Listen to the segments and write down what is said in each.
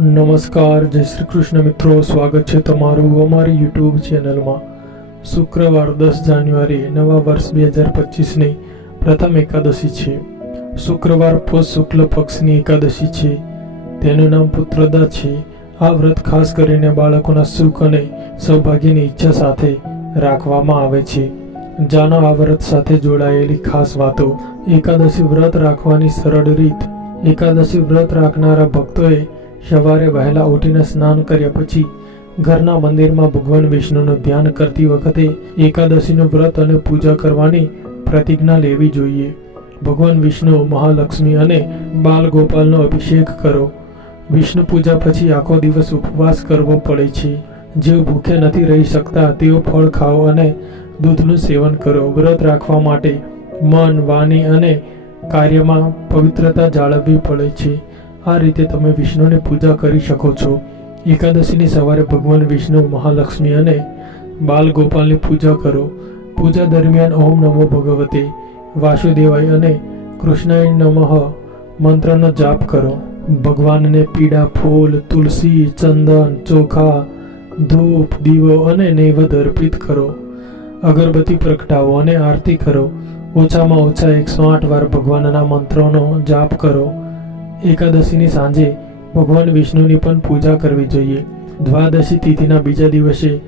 નમસ્કાર, જય શ્રી કૃષ્ણ મિત્રો, સ્વાગત છે તમારું અમારી યુટ્યુબ ચેનલમાં. શુક્રવાર દસ જાન્યુઆરી, નવા વર્ષ બે હજાર પચીસની પ્રથમ એકાદશી છે. શુક્રવાર પોષ શુક્લ પક્ષની એકાદશી છે. તેનું નામ પુત્રદા છે. આ વ્રત ખાસ કરીને બાળકોના સુખ અને સૌભાગ્યની ઈચ્છા સાથે રાખવામાં આવે છે. જાણો આ વ્રત સાથે જોડાયેલી ખાસ વાતો. એકાદશી વ્રત રાખવાની સરળ રીત. એકાદશી વ્રત રાખનારા ભક્તોએ સવારે વહેલા ઉઠીને સ્નાન કર્યા પછી ઘરના મંદિરમાં ભગવાન વિષ્ણુનું ધ્યાન કરતી વખતે એકાદશીનું વ્રત અને પૂજા કરવાની પ્રતિજ્ઞા લેવી જોઈએ. ભગવાન વિષ્ણુ, મહાલક્ષ્મી અને બાલ ગોપાલનો અભિષેક કરો. વિષ્ણુ પૂજા પછી આખો દિવસ ઉપવાસ કરવો પડે છે. જેઓ ભૂખ્યા નથી રહી શકતા તેઓ ફળ ખાઓ અને દૂધનું સેવન કરો. વ્રત રાખવા માટે મન, વાણી અને કાર્યમાં પવિત્રતા જાળવવી પડે છે. આ રીતે તમે વિષ્ણુની પૂજા કરી શકો છો. એકાદશીની સવારે ભગવાન વિષ્ણુ, મહાલક્ષ્મી અને બાલ ગોપાલની પૂજા કરો. પૂજા દરમિયાન ઓમ નમો ભગવતે, વાસુદેવાય અને કૃષ્ણાય નમઃ મંત્રનો જાપ કરો. ભગવાનને પીળા ફૂલ, તુલસી, ચંદન, ચોખા, ધૂપ, દીવો અને નૈવેદ્ય અર્પિત કરો. અગરબત્તી પ્રગટાવો અને આરતી કરો. ઓછામાં ઓછા એકસો આઠ વાર ભગવાનના મંત્રોનો જાપ કરો. એકાદશીની સાંજે ભગવાન વિષ્ણુની પણ પૂજા કરવી જોઈએ. દ્વાદશી તિથિના બીજા દિવસે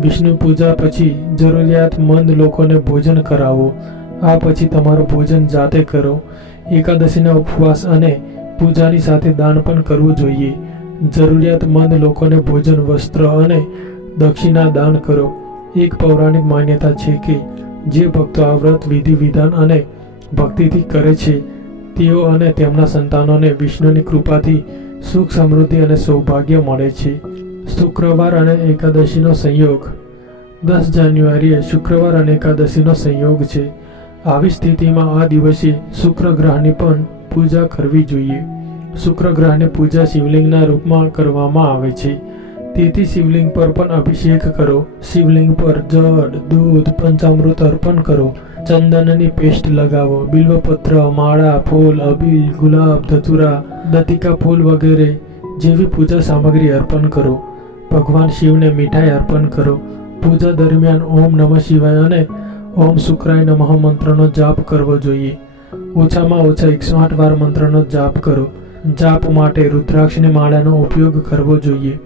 વિષ્ણુ પૂજા પછી જરૂરિયાતમંદ લોકોને ભોજન કરાવો. આ પછી તમારું ભોજન જાતે કરો. એકાદશીના ઉપવાસ અને પૂજાની સાથે દાન પણ કરવું જોઈએ. જરૂરિયાતમંદ લોકોને ભોજન, વસ્ત્ર અને દક્ષિણા દાન કરો. એક પૌરાણિક માન્યતા છે કે જે ભક્તો આ વ્રત વિધિ વિધાન અને ભક્તિથી કરે છે તેઓ અને તેમના સંતાનોને વિષ્ણુની કૃપાથી સુખ, સમૃદ્ધિ અને સૌભાગ્ય મળે છે. શુક્રવાર અને એકાદશીનો સંયોગ. દસ જાન્યુઆરીએ શુક્રવાર અને એકાદશીનો સંયોગ છે. આવી સ્થિતિમાં આ દિવસે શુક્ર ગ્રહની પણ પૂજા કરવી જોઈએ. શુક્ર ગ્રહની પૂજા શિવલિંગના રૂપમાં કરવામાં આવે છે. તેથી શિવલિંગ પર પણ અભિષેક કરો. શિવલિંગ પર જળ, દૂધ, પંચામૃત અર્પણ કરો. ચંદનની પેસ્ટ લગાવો. બિલ્વપત્ર, માળા, ફૂલ, અબીલ, ગુલાબ, ધતુરા, દતિકા ફૂલ વગેરે જેવી પૂજા સામગ્રી અર્પણ કરો. ભગવાન શિવને મીઠાઈ અર્પણ કરો. પૂજા દરમિયાન ઓમ નમઃ શિવાય અને ઓમ શુક્રાય નમઃ મંત્રનો જાપ કરવો જોઈએ. ઓછામાં ઓછા એકસો આઠ વાર મંત્રનો જાપ કરો. જાપ માટે રુદ્રાક્ષની માળાનો ઉપયોગ કરવો જોઈએ.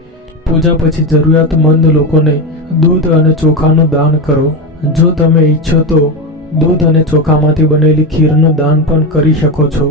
પૂજા પછી જરૂરિયાતમંદ લોકોને દૂધ અને ચોખાનું દાન કરો. જો તમે ઈચ્છો તો દૂધ અને ચોખામાંથી બનેલી ખીરનું દાન પણ કરી શકો છો.